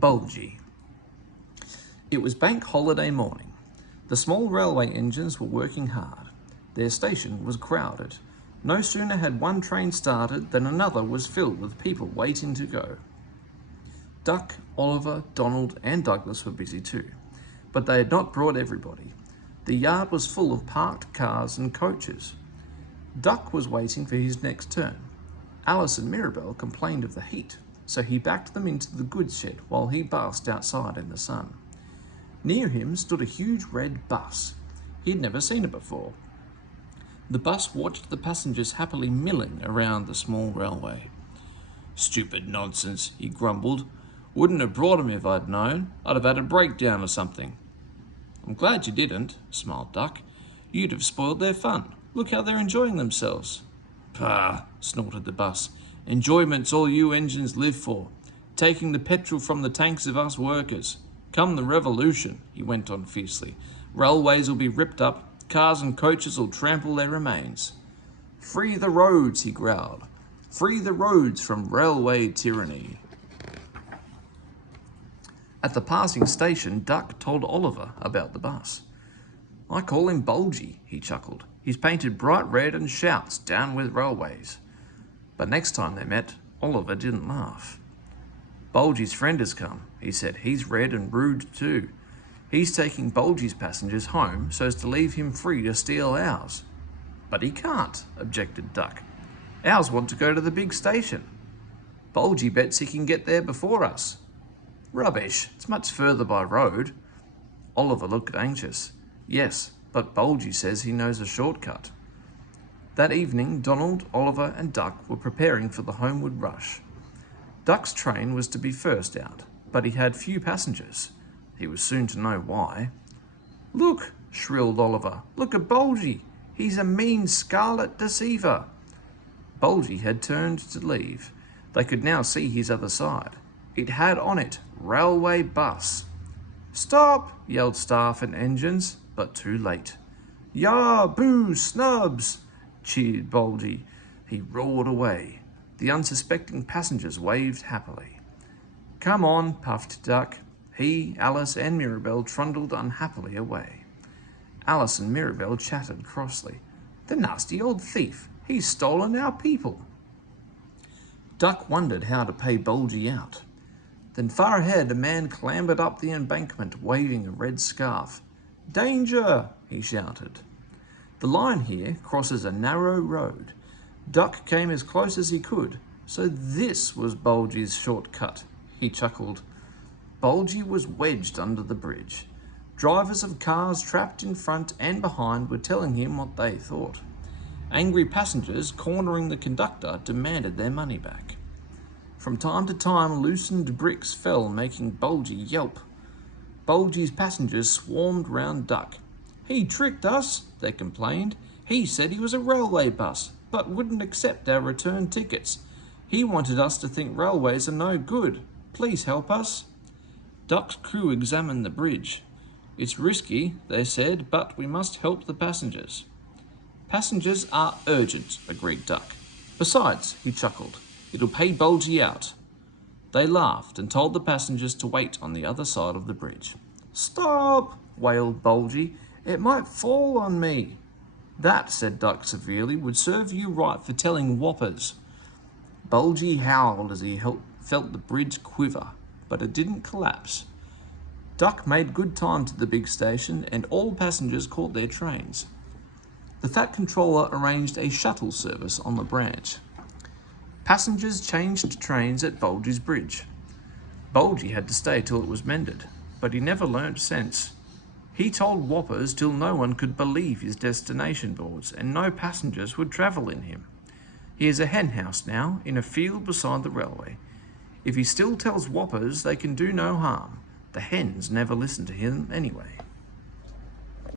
Bulgy. It was bank holiday morning. The small railway engines were working hard. Their station was crowded. No sooner had one train started than another was filled with people waiting to go. Duck, Oliver, Donald and Douglas were busy too, but they had not brought everybody. The yard was full of parked cars and coaches. Duck was waiting for his next turn. Alice and Mirabel complained of the heat, so he backed them into the goods shed while he basked outside in the sun. Near him stood a huge red bus. He'd never seen it before. The bus watched the passengers happily milling around the small railway. "Stupid nonsense," he grumbled. "Wouldn't have brought 'em if I'd known. I'd have had a breakdown or something." "I'm glad you didn't," smiled Duck. "You'd have spoiled their fun. Look how they're enjoying themselves." "Pah," snorted the bus. "Enjoyment's all you engines live for. Taking the petrol from the tanks of us workers. Come the revolution," he went on fiercely, "railways will be ripped up, cars and coaches will trample their remains." "Free the roads," he growled. "Free the roads from railway tyranny." At the passing station, Duck told Oliver about the bus. "I call him Bulgy," he chuckled. "He's painted bright red and shouts, 'Down with railways.'" But next time they met, Oliver didn't laugh. "Bulgy's friend has come," he said. "He's red and rude too. He's taking Bulgy's passengers home so as to leave him free to steal ours." "But he can't," objected Duck. "Ours want to go to the big station. Bulgy bets he can get there before us." "Rubbish, it's much further by road." Oliver looked anxious. "Yes, but Bulgy says he knows a shortcut." That evening, Donald, Oliver and Duck were preparing for the homeward rush. Duck's train was to be first out, but he had few passengers. He was soon to know why. "Look," shrilled Oliver. "Look at Bulgy. He's a mean scarlet deceiver." Bulgy had turned to leave. They could now see his other side. It had on it, "Railway Bus." "Stop!" yelled staff and engines, but too late. "Yah! Boo! Snubs!" cheered Bulgy. He roared away. The unsuspecting passengers waved happily. "Come on," puffed Duck. He, Alice and Mirabel trundled unhappily away. Alice and Mirabel chattered crossly. "The nasty old thief! He's stolen our people." Duck wondered how to pay Bulgy out. Then far ahead a man clambered up the embankment waving a red scarf. "Danger!" he shouted. "The line here crosses a narrow road." Duck came as close as he could. So this was Bulgy's shortcut, he chuckled. Bulgy was wedged under the bridge. Drivers of cars trapped in front and behind were telling him what they thought. Angry passengers cornering the conductor demanded their money back. From time to time, loosened bricks fell, making Bulgy yelp. Bulgy's passengers swarmed round Duck. "He tricked us," they complained. "He said he was a railway bus, but wouldn't accept our return tickets. He wanted us to think railways are no good. Please help us." Duck's crew examined the bridge. "It's risky," they said, "but we must help the passengers." "Passengers are urgent," agreed Duck. "Besides," he chuckled, "it'll pay Bulgy out." They laughed and told the passengers to wait on the other side of the bridge. "Stop!" wailed Bulgy. "It might fall on me." "That," said Duck severely, "would serve you right for telling whoppers." Bulgy howled as he felt the bridge quiver, but it didn't collapse. Duck made good time to the big station, and all passengers caught their trains. The Fat Controller arranged a shuttle service on the branch. Passengers changed trains at Bulgy's bridge. Bulgy had to stay till it was mended, but he never learnt sense. He told whoppers till no one could believe his destination boards, and no passengers would travel in him. He is a hen house now, in a field beside the railway. If he still tells whoppers they can do no harm, the hens never listen to him anyway.